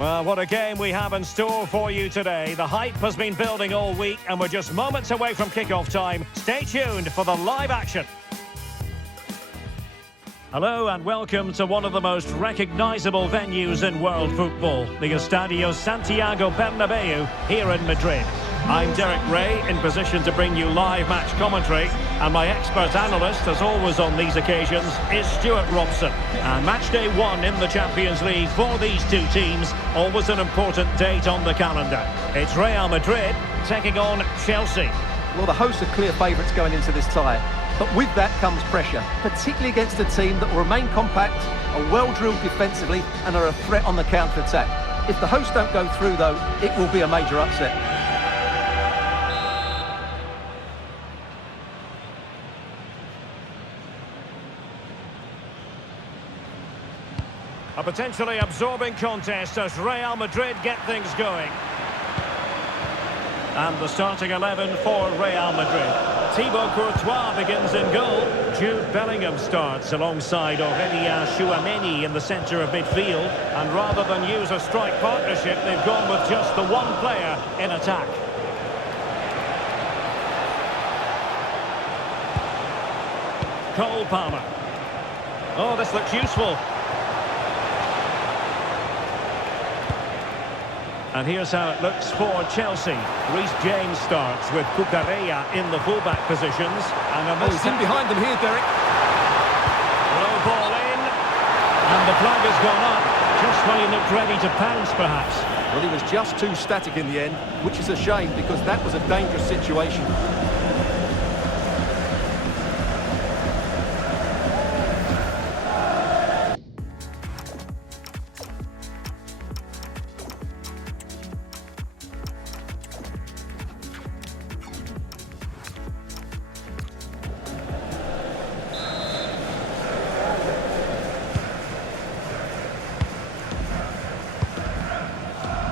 Well, what a game we have in store for you today. The hype has been building all week and we're just moments away from kickoff time. Stay tuned for the live action. Hello and welcome to one of the most recognisable venues in world football, the Estadio Santiago Bernabeu here in Madrid. I'm Derek Ray, in position to bring you live match commentary, and my expert analyst, as always on these occasions, is Stuart Robson. And match day 1 in the Champions League for these two teams, always an important date on the calendar. It's Real Madrid taking on Chelsea. Well, the hosts are clear favourites going into this tie, but with that comes pressure, particularly against a team that will remain compact, are well-drilled defensively and are a threat on the counter-attack. If the hosts don't go through, though, it will be a major upset. A potentially absorbing contest as Real Madrid get things going. And the starting 11 for Real Madrid. Thibaut Courtois begins in goal. Jude Bellingham starts alongside Aurélien Tchouameni in the centre of midfield. And rather than use a strike partnership, they've gone with just the one player in attack. Cole Palmer. Oh, this looks useful. And here's how it looks for Chelsea. Reece James starts with Cucurella in the fullback positions. And he's in behind them here, Derek. Low ball in. And the flag has gone up. Just when he looked ready to pounce, perhaps. Well, he was just too static in the end, which is a shame because that was a dangerous situation.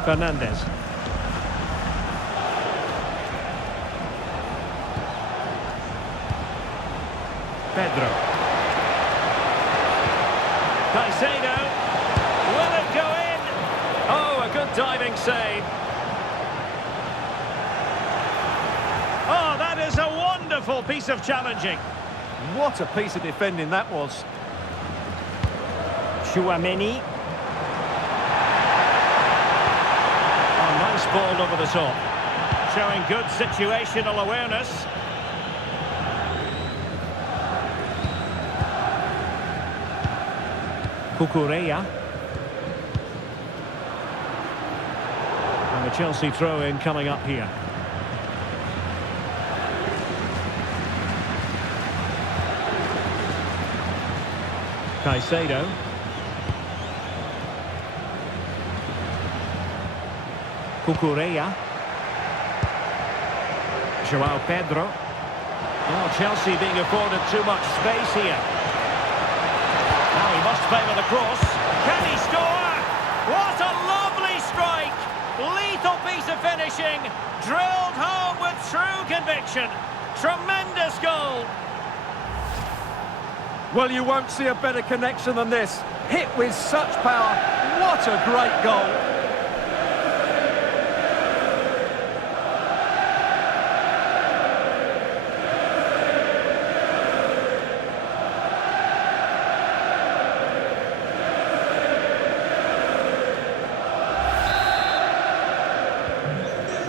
Fernandez. Pedro. Caicedo. Will it go in? Oh, a good diving save. Oh, that is a wonderful piece of challenging. What a piece of defending that was. Tchouameni. Ball over the top, showing good situational awareness. Cucurella. And the Chelsea throw-in coming up here. Caicedo. Cucurella. João Pedro. Oh, Chelsea being afforded too much space here. Now he must favour the cross. Can he score? What a lovely strike! Lethal piece of finishing. Drilled home with true conviction. Tremendous goal. Well, you won't see a better connection than this. Hit with such power. What a great goal.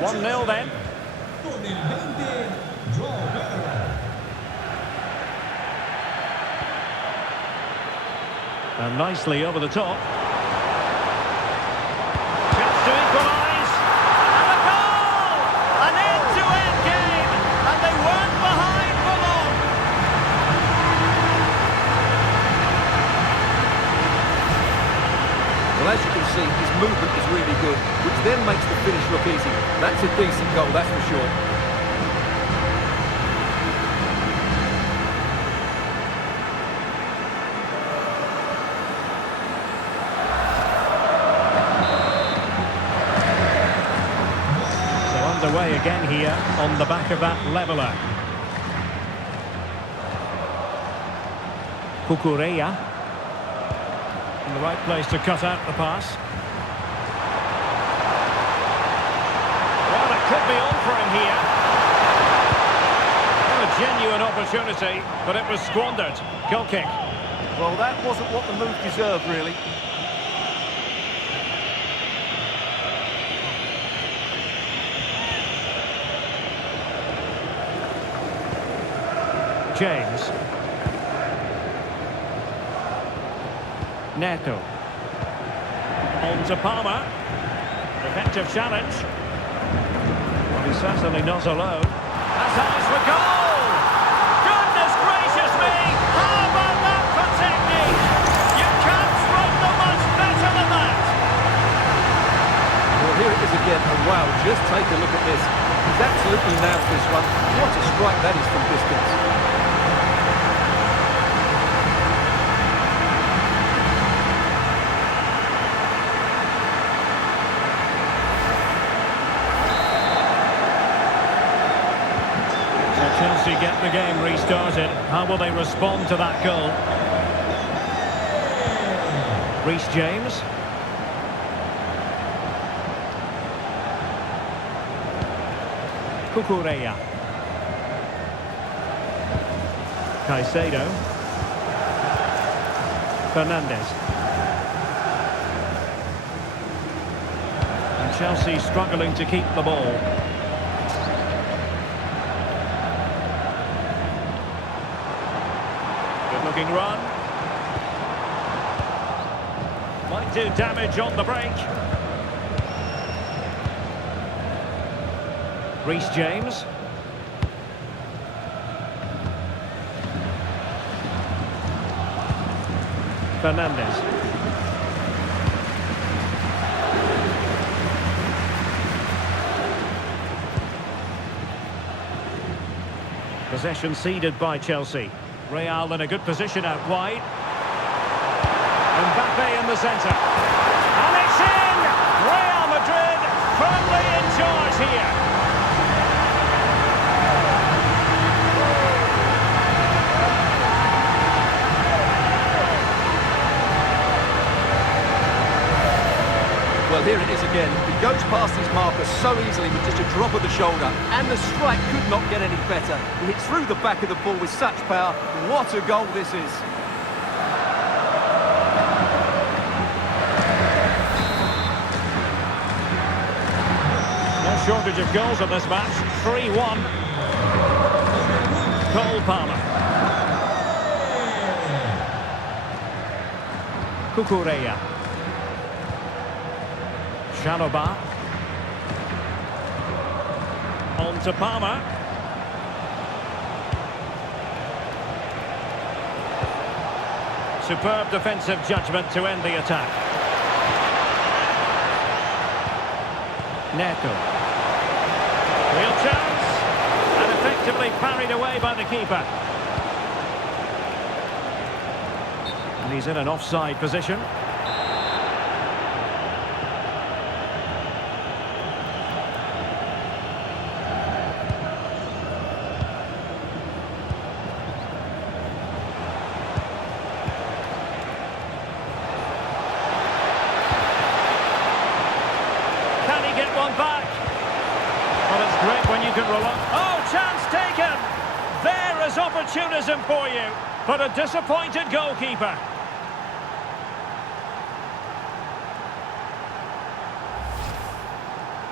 1-0 then. And nicely over the top. Chance to equalise. And a goal! An end-to-end game. And they weren't behind for long. Well, as you can see, his movement is really good, which then makes the finish look easy. That's a decent goal, that's for sure. Underway again here on the back of that leveller. Cucurella in the right place to cut out the pass. opportunity, but it was squandered. Goal kick. Well, that wasn't what the move deserved, really. James. Neto. On to Palmer. Effective challenge. Well, he's certainly not alone. Has eyes for goal! Goodness gracious me! How about that for technique? You can't throw them much better than that! Well, here it is again, and wow, just take a look at this. He's absolutely nailed this one. What a strike that is from distance. Chelsea get the game restarted. How will they respond to that goal? Reece James. Cucurella. Caicedo. Fernandes. And Chelsea struggling to keep the ball. Looking run. Might do damage on the break. Reece James. Fernandes. Possession ceded by Chelsea. Real in a good position out wide. Mbappe in the centre. And it's in! Real Madrid firmly in charge here. Well, here it is again. He goes past his marker so easily with just a drop of the shoulder. And the strike could not get any better. He hits through the back of the ball with such power. What a goal this is. No shortage of goals in this match. 3-1. Cole Palmer. Cucurella. Chalobah. On to Palmer. Superb defensive judgment to end the attack. Neto. Real chance. And effectively parried away by the keeper. And he's in an offside position. One back. Well, it's great when you can rely. Oh, chance taken. There is opportunism for you, but a disappointed goalkeeper.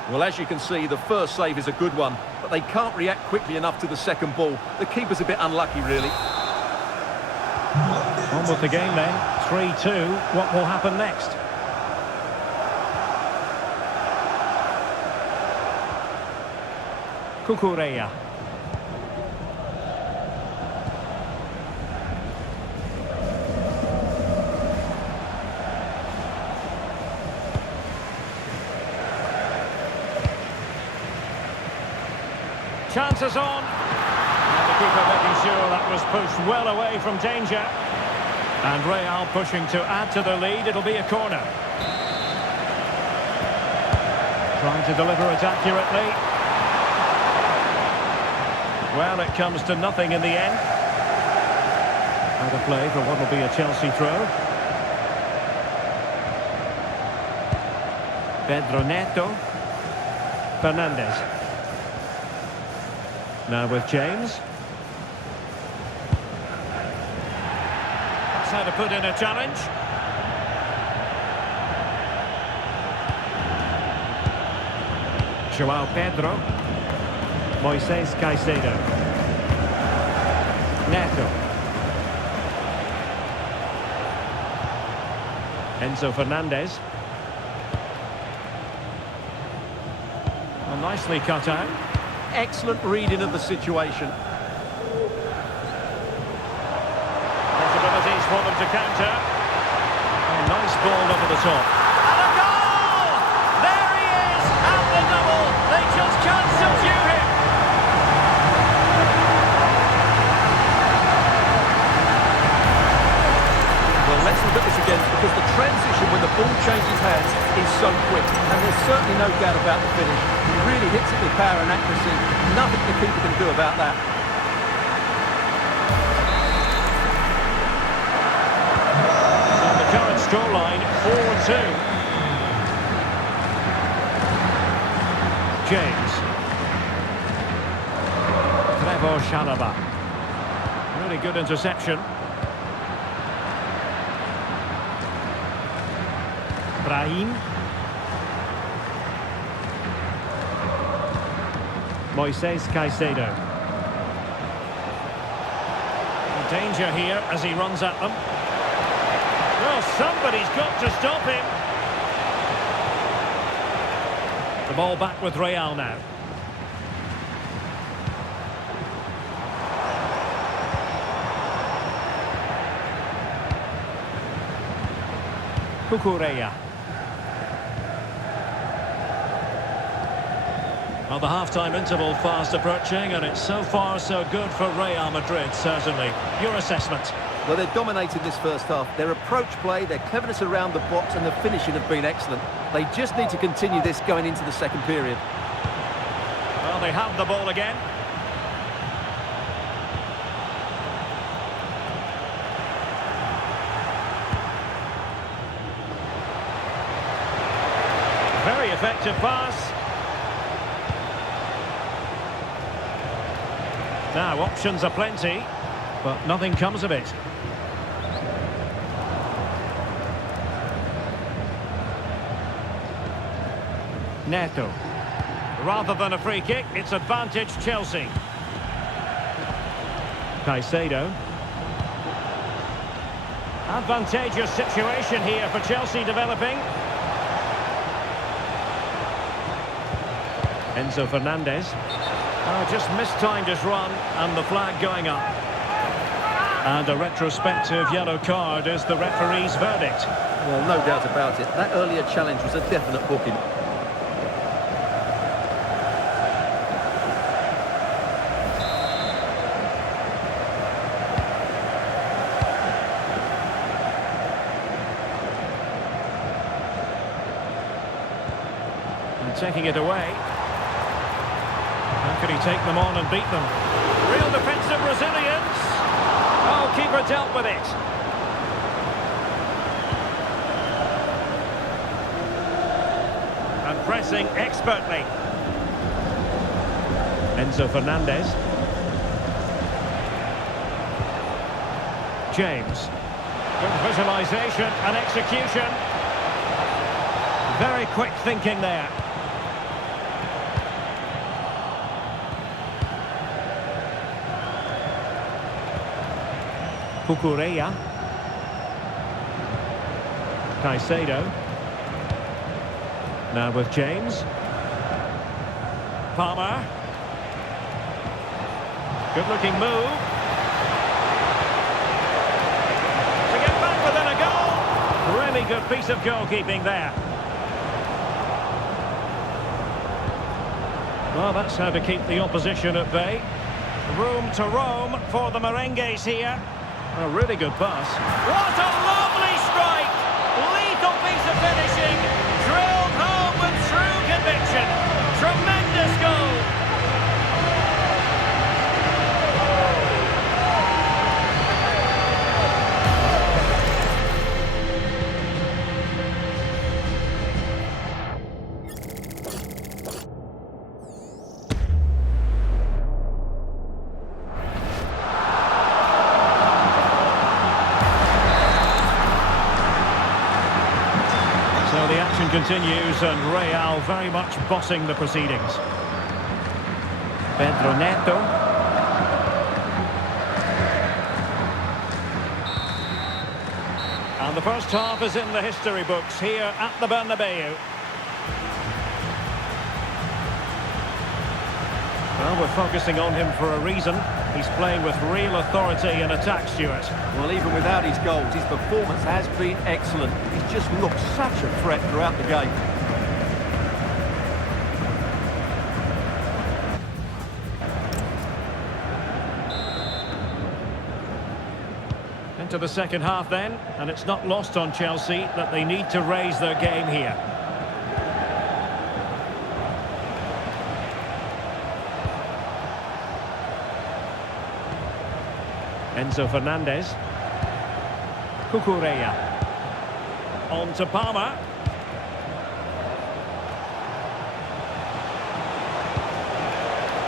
Well, as you can see, the first save is a good one, but they can't react quickly enough to the second ball. The keeper's a bit unlucky, really. On with the game then. 3-2. What will happen next? Cucurella. Chances on. And the keeper making sure that was pushed well away from danger. And Real pushing to add to the lead. It'll be a corner. Trying to deliver it accurately. Well, it comes to nothing in the end. Out of play for what will be a Chelsea throw. Pedro Neto. Fernandes. Now with James. how to put in a challenge. João Pedro. Moises Caicedo. Neto. Enzo Fernandez. Well, nicely cut out. Excellent reading of the situation. Possibilities for them to counter. Oh, nice ball over the top. And a goal! There he is! At the double! They just can't subdue him! Well, let's look at this again, because the transition when the ball changes hands is so quick, and there's certainly no doubt about the finish. He really hits it with power and accuracy. Nothing the keeper can do about that. So the current scoreline, 4-2. James. Trevor Chalobah. Really good interception. Brahim. Moises Caicedo. Danger here as he runs at them. Well, somebody's got to stop him. The ball back with Real now. Cucurella. Well, the half-time interval fast approaching, and it's so far so good for Real Madrid, certainly. Your assessment? Well, they're dominating this first half. Their approach play, their cleverness around the box and the finishing have been excellent. They just need to continue this going into the second period. Well, they have the ball again. Very effective pass. Now, options are plenty, but nothing comes of it. Neto. Rather than a free kick, it's advantage Chelsea. Caicedo. Advantageous situation here for Chelsea developing. Enzo Fernandez. Oh, just mistimed his run, and the flag going up. And a retrospective yellow card is the referee's verdict. Well, no doubt about it. That earlier challenge was a definite booking. And taking it away. How could he take them on and beat them? Real defensive resilience. Oh, keeper dealt with it. And pressing expertly. Enzo Fernandez. James. Good visualisation and execution. Very quick thinking there. Cucurella. Caicedo. Now with James. Palmer. Good looking move. To get back within a goal. Really good piece of goalkeeping there. Well, that's how to keep the opposition at bay. Room to roam for the merengues here. A really good pass. What a lovely strike! Lethal piece of finishing. Drilled home with true conviction. Tremendous goal. continues and Real very much bossing the proceedings. Pedro Neto. And the first half is in the history books here at the Bernabeu. Well, we're focusing on him for a reason. He's playing with real authority in attack, Stuart. Well, even without his goals, his performance has been excellent. He's just looked such a threat throughout the game. Into the second half then, and it's not lost on Chelsea that they need to raise their game here. Enzo Fernandez. Cucurella. On to Palmer.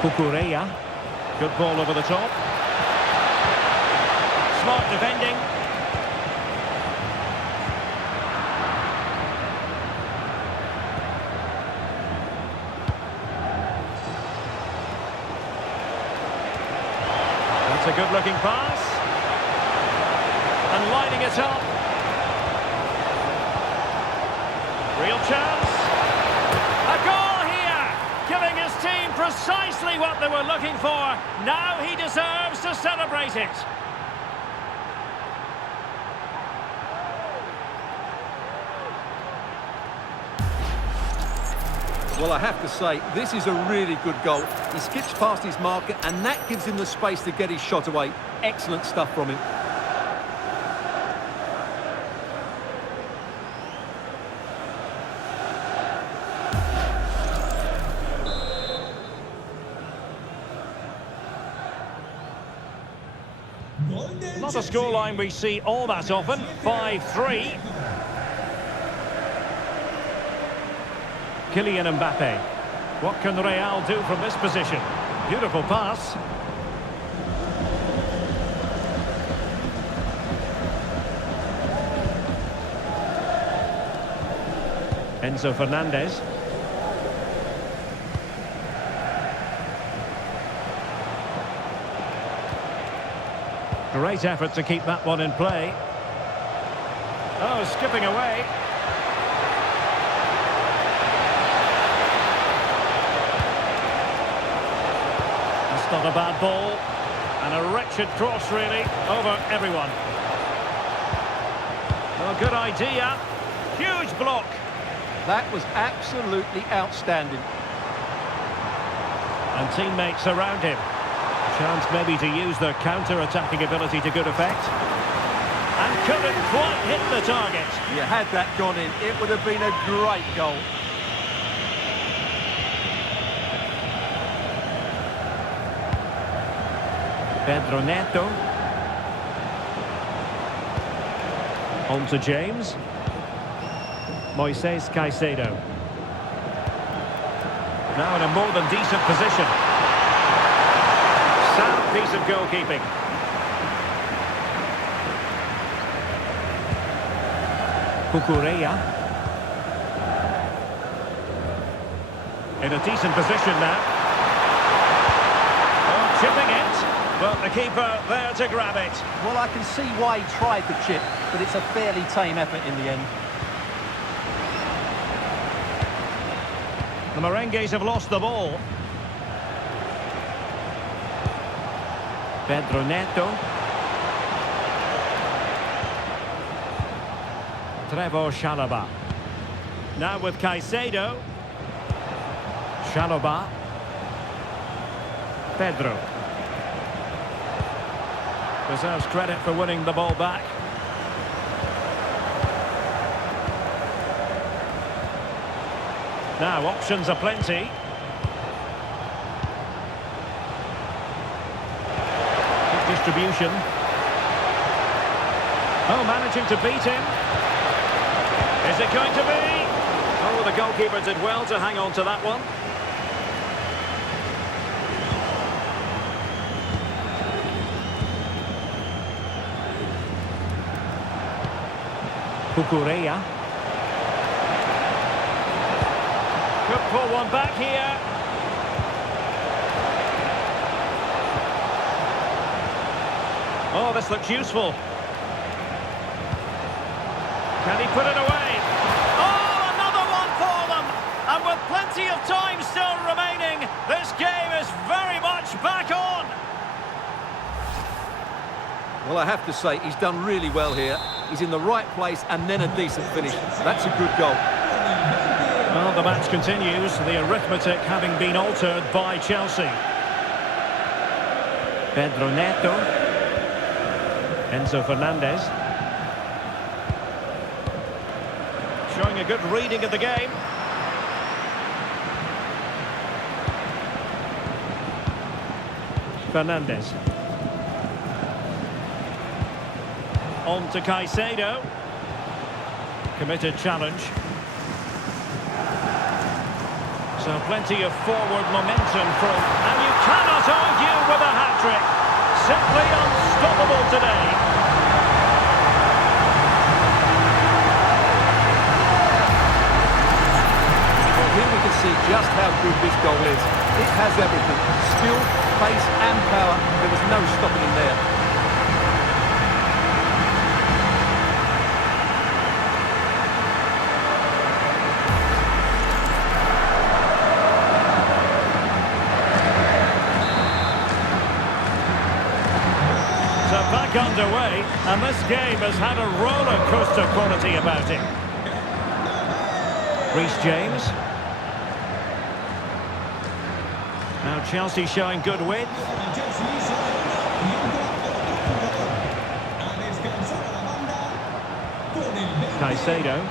Cucurella. Good ball over the top. Smart defending. That's a good-looking pass. And lining it up. Real chance. A goal here, giving his team precisely what they were looking for. Now he deserves to celebrate it. Well, I have to say, this is a really good goal. He skips past his marker, and that gives him the space to get his shot away. Excellent stuff from him. Not a scoreline we see all that often. 5-3. Kylian Mbappe. What can Real do from this position? Beautiful pass. Enzo Fernandez. Great effort to keep that one in play. Oh, skipping away. Not a bad ball, and a wretched cross really over everyone. Well, good idea. Huge block. That was absolutely outstanding. And teammates around him. Chance maybe to use their counter-attacking ability to good effect. And couldn't quite hit the target. You had that gone in, it would have been a great goal. Pedro Neto. On to James. Moises Caicedo. Now in a more than decent position. Sound piece of goalkeeping. Cucurella. In a decent position now. Oh, chipping it. But the keeper there to grab it. Well, I can see why he tried the chip, but it's a fairly tame effort in the end. The Merengues have lost the ball. Pedro Neto. Trevor Chalobah. Now with Caicedo. Chalobah. Pedro. Deserves credit for winning the ball back. Now, options are plenty. Good distribution. Oh, managing to beat him. Is it going to be? Oh, the goalkeeper did well to hang on to that one. Cucurella. Could pull one back here. Oh, this looks useful. Can he put it away? Oh, another one for them! And with plenty of time still remaining, this game is very much back on! Well, I have to say, he's done really well here. He's in the right place and then a decent finish. That's a good goal. Well, the match continues, the arithmetic having been altered by Chelsea. Pedro Neto. Enzo Fernandez. Showing a good reading of the game. Fernandez. On to Caicedo. Committed challenge. So plenty of forward momentum from, and you cannot argue with a hat-trick. Simply unstoppable today. Well, here we can see just how good this goal is. It has everything. Skill, pace and power. There was no stopping him there. Back underway, and this game has had a roller coaster quality about it. Reece James. Now Chelsea showing good width. Caicedo.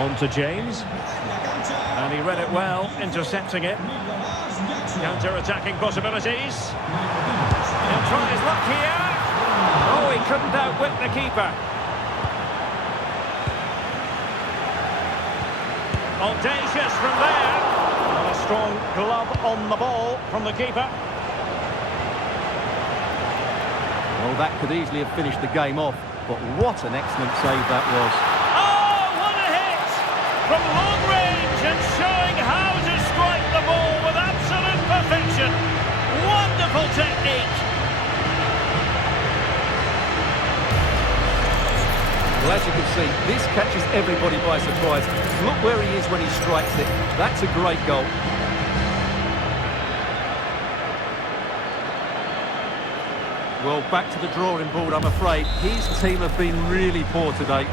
On to James. And he read it well, intercepting it. Counter-attacking possibilities. He'll try his luck here. Oh, he couldn't outwit the keeper. Audacious from there. And a strong glove on the ball from the keeper. Well, that could easily have finished the game off, but what an excellent save that was. Oh, what a hit! From long range and showing how to strike the ball with absolute perfection. Wonderful technique. Well, as you can see, this catches everybody by surprise. Look where he is when he strikes it. That's a great goal. Well, back to the drawing board, I'm afraid. His team have been really poor today.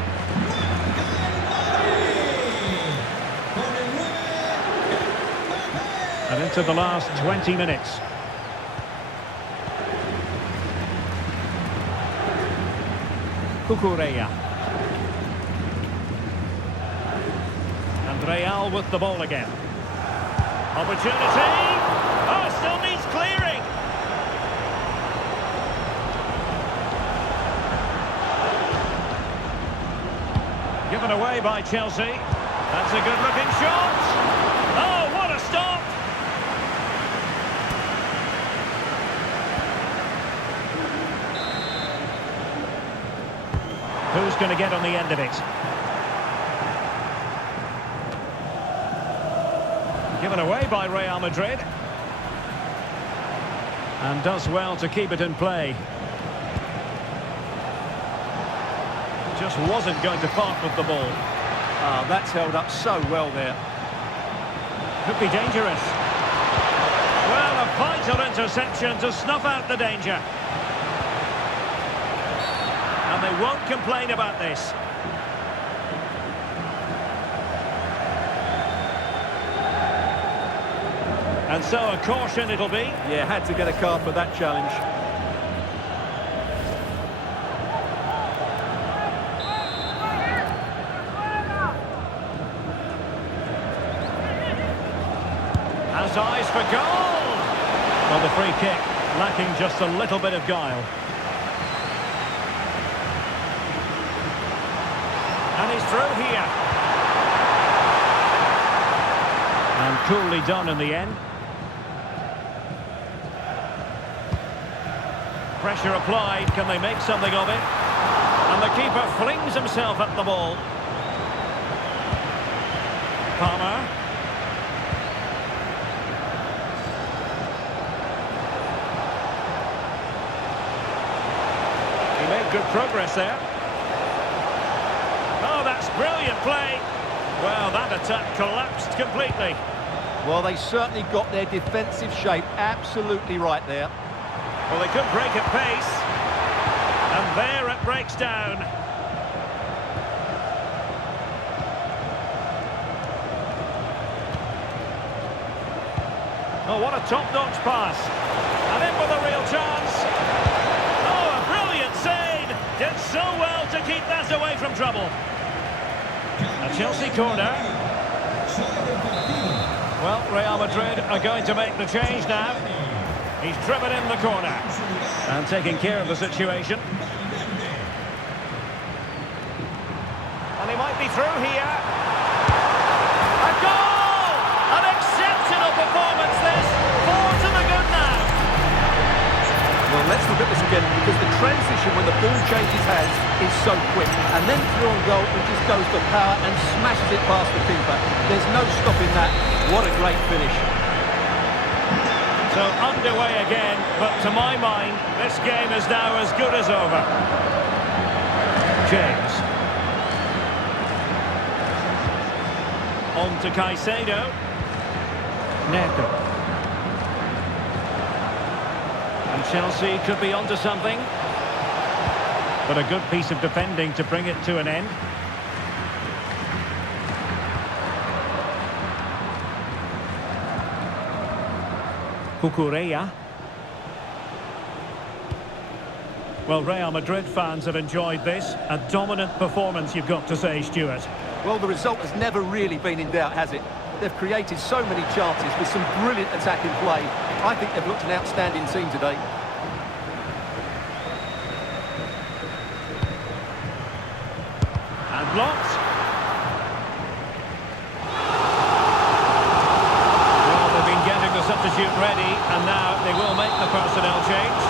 And into the last 20 minutes. Cucurella. And Real with the ball again. Opportunity. Oh, still needs clearing. Given away by Chelsea. That's a good-looking shot. Oh, what a stop. Who's going to get on the end of it? Given away by Real Madrid. And does well to keep it in play. Just wasn't going to part with the ball. Ah, that's held up so well there. Could be dangerous. Well, a vital interception to snuff out the danger. And they won't complain about this. And so a caution it'll be. Yeah, had to get a card for that challenge. Has eyes for goal! Well, the free kick lacking just a little bit of guile. And he's through here. And coolly done in the end. Pressure applied, can they make something of it? And the keeper flings himself at the ball. Palmer. progress there. Oh, that's brilliant play. Well, that attack collapsed completely. Well, they certainly got their defensive shape absolutely right there. Well, they could break at pace. And there it breaks down. Oh, what a top-notch pass. And in with a real chance. Oh, a brilliant save. Did so well to keep that away from trouble. A Chelsea corner. Well, Real Madrid are going to make the change now. He's driven in the corner. And taking care of the situation. And he might be through here. A goal! An exceptional performance this. 4 to the good now. Well, let's look at this again, because the transition when the ball changes hands is so quick. And then through on goal, he just goes for power and smashes it past the keeper. There's no stopping that. What a great finish. So underway again, but to my mind, this game is now as good as over. James. On to Caicedo. Neto. And Chelsea could be onto something. But a good piece of defending to bring it to an end. Cucurella. Well, Real Madrid fans have enjoyed this. A dominant performance, you've got to say, Stuart. Well, the result has never really been in doubt, has it? They've created so many chances with some brilliant attacking play. I think they've looked an outstanding team today. And blocked. Well, they've been getting the substitute ready, and now they will make the personnel change.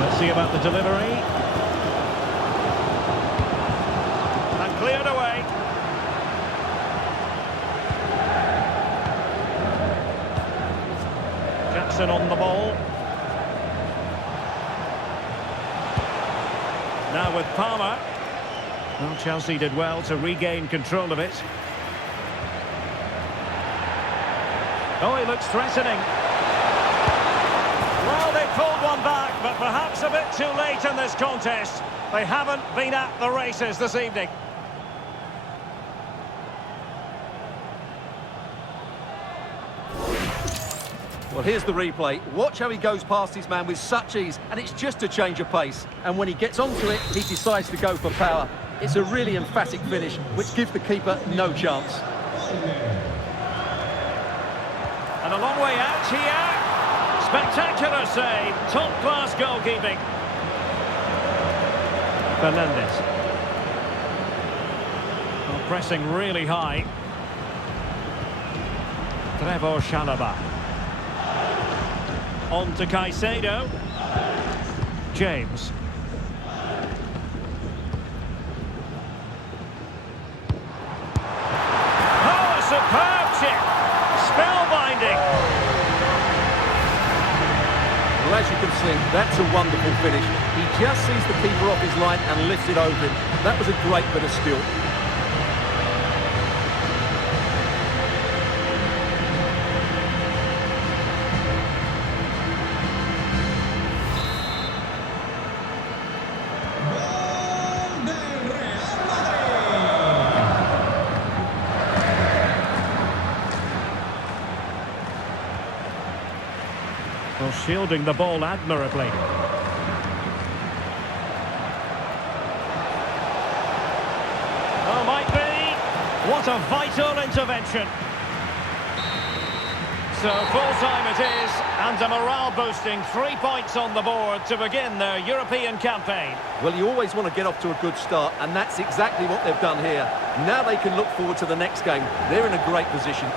Let's see about the delivery. And cleared away. Jackson on the ball. Now with Palmer. Well, Chelsea did well to regain control of it. Oh, he looks threatening. Well, they pulled one back, but perhaps a bit too late in this contest. They haven't been at the races this evening. Well, here's the replay. Watch how he goes past his man with such ease, and it's just a change of pace. And when he gets onto it, he decides to go for power. It's a really emphatic finish, which gives the keeper no chance. And a long way out here. Spectacular save. Top-class goalkeeping. Fernandes. Well, pressing really high. Trevor Chalobah. On to Caicedo. James. Oh, a superb chip. Spellbinding. Well, as you can see, that's a wonderful finish. He just sees the keeper off his line and lifts it over him. That was a great bit of skill. Well, shielding the ball admirably. Oh, might be. What a vital intervention. So full-time it is, and a morale-boosting 3 points on the board to begin their European campaign. Well, you always want to get off to a good start, and that's exactly what they've done here. Now they can look forward to the next game. They're in a great position.